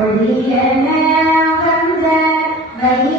ஒளியன வந்த வழி